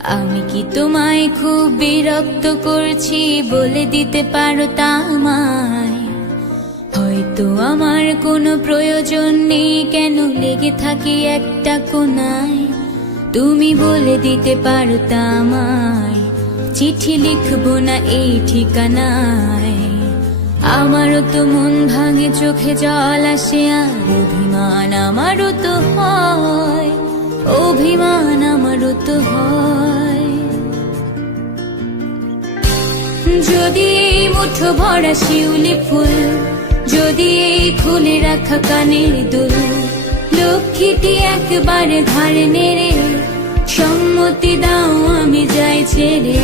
আমি কি তোমায় খুব বিরক্ত করছি বলে দিতে পারো তা আমায়? হয়তো আমার কোনো প্রয়োজন নেই, কেন লেগে থাকি একটা কোনায়। তুমি বলে দিতে পারো তা আমায়, চিঠি লিখবো না এই ঠিকানায়। আমারও তো মন ভাঙে, চোখে জল আসে, আর অভিমান আমারও তো হয়, অভিমান আমারও তো হয়। যদি এই মুঠো ভরা শিউলি ফুল, যদি এই খুলে রাখা কানের দুল, লক্ষ্মীটি একবারে ধারে নেড়ে সম্মতি দাও আমি যাই ছেড়ে।